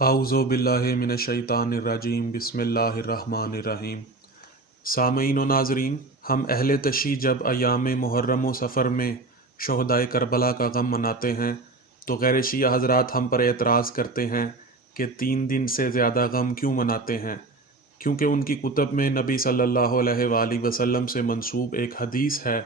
اعوذ باللہ من الشیطان الرجیم بسم اللہ الرحمن الرحیم۔ سامعین و ناظرین، ہم اہل تشیع جب ایام محرم و سفر میں شہدائے کربلا کا غم مناتے ہیں تو غیر شیعہ حضرات ہم پر اعتراض کرتے ہیں کہ 3 دن سے زیادہ غم کیوں مناتے ہیں، کیونکہ ان کی کتب میں نبی صلی اللہ علیہ وآلہ وسلم سے منسوب ایک حدیث ہے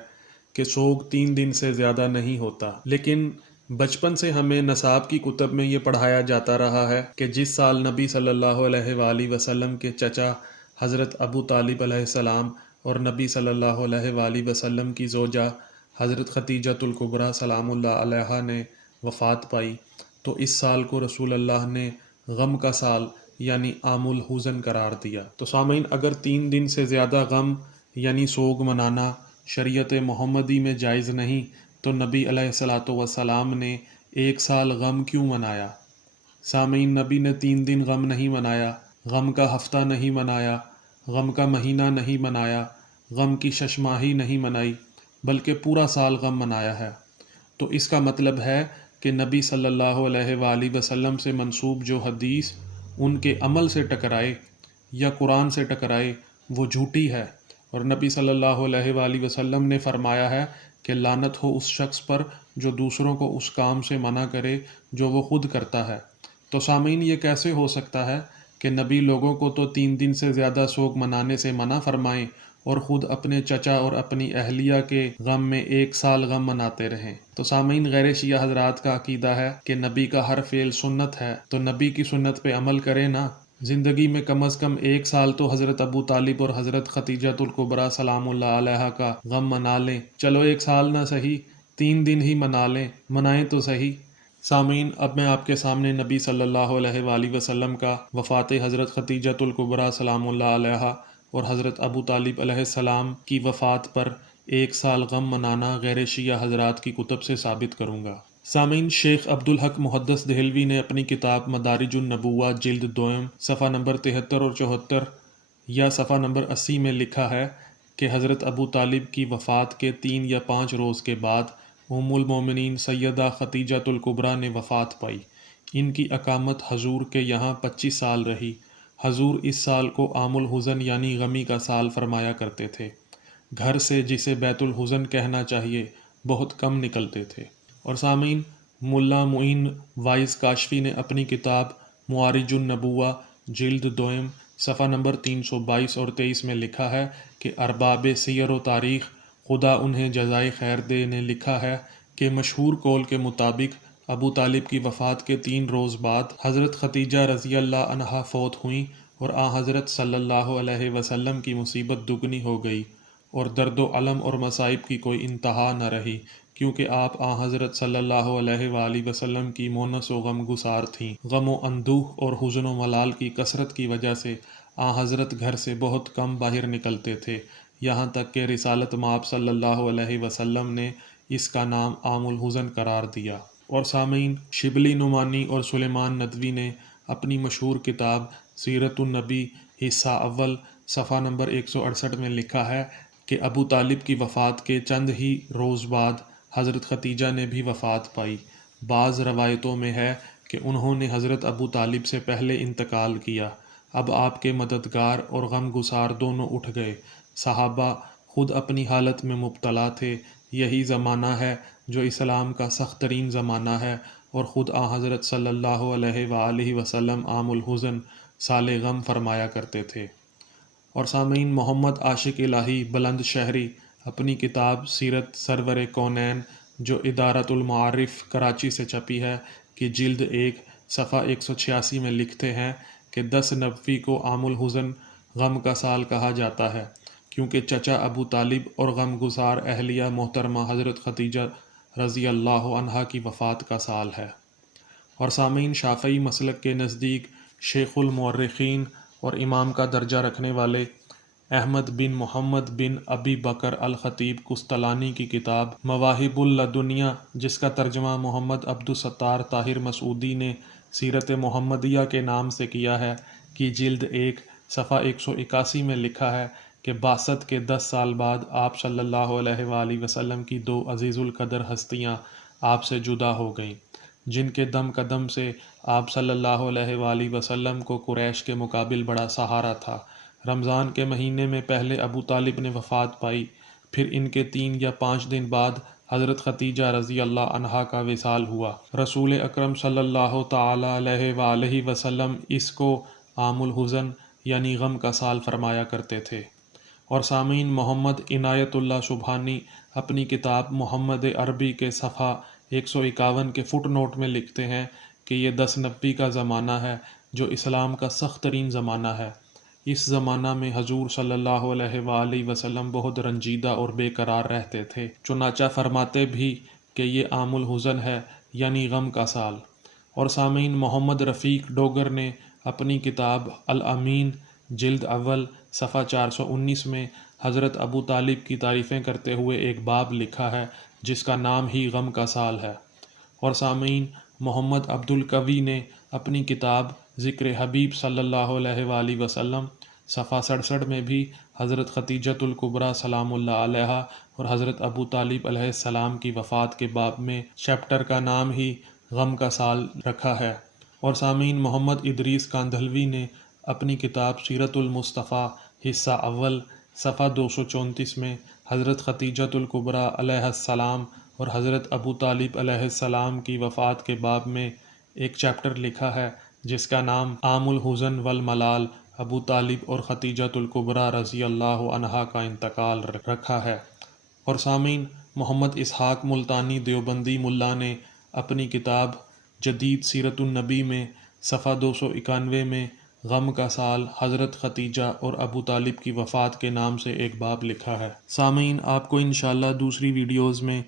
کہ سوگ 3 دن سے زیادہ نہیں ہوتا۔ لیکن بچپن سے ہمیں نصاب کی کتب میں یہ پڑھایا جاتا رہا ہے کہ جس سال نبی صلی اللہ علیہ وآلہ وسلم کے چچا حضرت ابو طالب علیہ السلام اور نبی صلی اللہ علیہ وآلہ وسلم کی زوجہ حضرت ختیجۃ الکبریٰ سلام اللہ علیہا نے وفات پائی تو اس سال کو رسول اللہ نے غم کا سال یعنی عام الحزن قرار دیا۔ تو سامعین، اگر 3 دن سے زیادہ غم یعنی سوگ منانا شریعت محمدی میں جائز نہیں تو نبی علیہ الصلاۃ والسلام نے 1 سال غم کیوں منایا؟ سامعین، نبی نے 3 دن غم نہیں منایا، غم کا ہفتہ نہیں منایا، غم کا مہینہ نہیں منایا، غم کی 6 ماہی نہیں منائی، بلکہ پورا سال غم منایا ہے۔ تو اس کا مطلب ہے کہ نبی صلی اللہ علیہ وآلہ وسلم سے منسوب جو حدیث ان کے عمل سے ٹکرائے یا قرآن سے ٹکرائے وہ جھوٹی ہے، اور نبی صلی اللہ علیہ وآلہ وسلم نے فرمایا ہے کہ لعنت ہو اس شخص پر جو دوسروں کو اس کام سے منع کرے جو وہ خود کرتا ہے۔ تو سامعین، یہ کیسے ہو سکتا ہے کہ نبی لوگوں کو تو 3 دن سے زیادہ سوگ منانے سے منع فرمائیں اور خود اپنے چچا اور اپنی اہلیہ کے غم میں 1 سال غم مناتے رہیں؟ تو سامعین، غیر شیعہ حضرات کا عقیدہ ہے کہ نبی کا ہر فعل سنت ہے، تو نبی کی سنت پہ عمل کریں نا۔ زندگی میں کم از کم 1 سال تو حضرت ابو طالب اور حضرت ختیجۃ الکبریٰ سلام اللہ علیہا کا غم منا لیں۔ چلو 1 سال نہ صحیح، 3 دن ہی منا لیں، منائیں تو صحیح۔ سامعین، اب میں آپ کے سامنے نبی صلی اللہ علیہ وآلہ وسلم کا وفات حضرت ختیجۃ الکبریٰ سلام اللہ علیہا اور حضرت ابو طالب علیہ السلام کی وفات پر 1 سال غم منانا غیر شیعہ حضرات کی کتب سے ثابت کروں گا۔ سامعین، شیخ عبدالحق محدث دہلوی نے اپنی کتاب مدارج النبوہ جلد دوم صفحہ نمبر 73 اور 74 یا صفحہ نمبر 80 میں لکھا ہے کہ حضرت ابو طالب کی وفات کے 3 یا 5 روز کے بعد ام المومنین سیدہ ختیجۃ الکبریٰ نے وفات پائی۔ ان کی اقامت حضور کے یہاں 25 سال رہی۔ حضور اس سال کو عام الحزن یعنی غمی کا سال فرمایا کرتے تھے۔ گھر سے جسے بیت الحزن کہنا چاہیے بہت کم نکلتے تھے۔ اور سامعین، ملا معین وائز کاشفی نے اپنی کتاب معارج النبوہ جلد دوم صفحہ نمبر 322 اور 23 میں لکھا ہے کہ ارباب سیر و تاریخ خدا انہیں جزائے خیر دے نے لکھا ہے کہ مشہور قول کے مطابق ابو طالب کی وفات کے 3 روز بعد حضرت ختیجہ رضی اللہ عنہا فوت ہوئیں اور حضرت صلی اللہ علیہ وسلم کی مصیبت دگنی ہو گئی اور درد و الم اور مصائب کی کوئی انتہا نہ رہی، کیونکہ آپ حضرت صلی اللہ علیہ وآلہ وسلم کی مونس و غم گسار تھیں۔ غم و اندوہ اور حزن و ملال کی کثرت کی وجہ سے حضرت گھر سے بہت کم باہر نکلتے تھے، یہاں تک کہ رسالت مآب صلی اللہ علیہ وسلم نے اس کا نام عام الحزن قرار دیا۔ اور سامعین، شبلی نعمانی اور سلیمان ندوی نے اپنی مشہور کتاب سیرت النبی حصہ اول صفحہ نمبر 168 میں لکھا ہے کہ ابو طالب کی وفات کے چند ہی روز بعد حضرت ختیجہ نے بھی وفات پائی۔ بعض روایتوں میں ہے کہ انہوں نے حضرت ابو طالب سے پہلے انتقال کیا۔ اب آپ کے مددگار اور غم گسار دونوں اٹھ گئے۔ صحابہ خود اپنی حالت میں مبتلا تھے۔ یہی زمانہ ہے جو اسلام کا سخت ترین زمانہ ہے، اور خود حضرت صلی اللہ علیہ وآلہ وسلم عام الحزن سال غم فرمایا کرتے تھے۔ اور سامعین، محمد عاشق الہی بلند شہری اپنی کتاب سیرت سرور کونین جو ادارۃ المعارف کراچی سے چھپی ہے کہ جلد 1 صفحہ 186 میں لکھتے ہیں کہ 10 نبوی کو عام الحزن غم کا سال کہا جاتا ہے، کیونکہ چچا ابو طالب اور غم گسار اہلیہ محترمہ حضرت ختیجہ رضی اللہ عنہا کی وفات کا سال ہے۔ اور سامعین، شافعی مسلک کے نزدیک شیخ المؤرخین اور امام کا درجہ رکھنے والے احمد بن محمد بن ابی بکر الخطیب قسطلانی کی کتاب مواہب اللدنیہ، جس کا ترجمہ محمد عبدالستار طاہر مسعودی نے سیرت محمدیہ کے نام سے کیا ہے، کی جلد 1 صفحہ 181 میں لکھا ہے کہ بعثت کے 10 سال بعد آپ صلی اللہ علیہ وآلہ وسلم کی 2 عزیز القدر ہستیاں آپ سے جدا ہو گئیں، جن کے دم قدم سے آپ صلی اللہ علیہ وآلہ وسلم کو قریش کے مقابل بڑا سہارا تھا۔ رمضان کے مہینے میں پہلے ابو طالب نے وفات پائی، پھر ان کے 3 یا 5 دن بعد حضرت ختیجہ رضی اللہ عنہا کا وصال ہوا۔ رسول اکرم صلی اللہ تعالی علیہ وآلہ وسلم اس کو عام الحزن یعنی غم کا سال فرمایا کرتے تھے۔ اور سامعین، محمد عنایت اللہ سبحانی اپنی کتاب محمد عربی کے صفحہ 151 کے فٹ نوٹ میں لکھتے ہیں کہ یہ 10 نبی کا زمانہ ہے جو اسلام کا سخت ترین زمانہ ہے۔ اس زمانہ میں حضور صلی اللہ علیہ وآلہ وسلم بہت رنجیدہ اور بے قرار رہتے تھے، چنانچہ فرماتے بھی کہ یہ عام الحزن ہے یعنی غم کا سال۔ اور سامعین، محمد رفیق ڈوگر نے اپنی کتاب الامین جلد اول صفحہ 419 میں حضرت ابو طالب کی تعریفیں کرتے ہوئے ایک باب لکھا ہے جس کا نام ہی غم کا سال ہے۔ اور سامعین، محمد عبد القوی نے اپنی کتاب ذکر حبیب صلی اللہ علیہ وآلہ وسلم صفحہ 67 میں بھی حضرت ختیجۃ الکبریٰ سلام اللہ علیہا اور حضرت ابو طالب علیہ السلام کی وفات کے باب میں چیپٹر کا نام ہی غم کا سال رکھا ہے۔ اور سامعین، محمد ادریس کاندھلوی نے اپنی کتاب سیرت المصطفیٰ حصہ اول صفحہ 234 میں حضرت ختیجۃ الکبریٰ علیہ السلام اور حضرت ابو طالب علیہ السلام کی وفات کے باب میں ایک چیپٹر لکھا ہے جس کا نام عام الحزن والملال ابو طالب اور ختیجۃ الکبریٰ رضی اللہ عنہا کا انتقال رکھا ہے۔ اور سامعین، محمد اسحاق ملتانی دیوبندی ملا نے اپنی کتاب جدید سیرت النبی میں صفحہ 291 میں غم کا سال حضرت ختیجہ اور ابو طالب کی وفات کے نام سے ایک باب لکھا ہے۔ سامعین، آپ کو انشاءاللہ دوسری ویڈیوز میں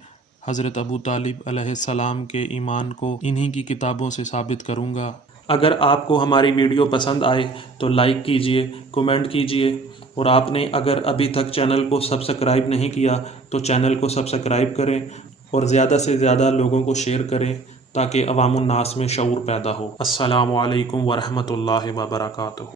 حضرت ابو طالب علیہ السلام کے ایمان کو انہی کی کتابوں سے ثابت کروں گا۔ اگر آپ کو ہماری ویڈیو پسند آئے تو لائک کیجئے، کومنٹ کیجئے، اور آپ نے اگر ابھی تک چینل کو سبسکرائب نہیں کیا تو چینل کو سبسکرائب کریں اور زیادہ سے زیادہ لوگوں کو شیئر کریں تاکہ عوام الناس میں شعور پیدا ہو۔ السلام علیکم ورحمۃ اللہ وبرکاتہ۔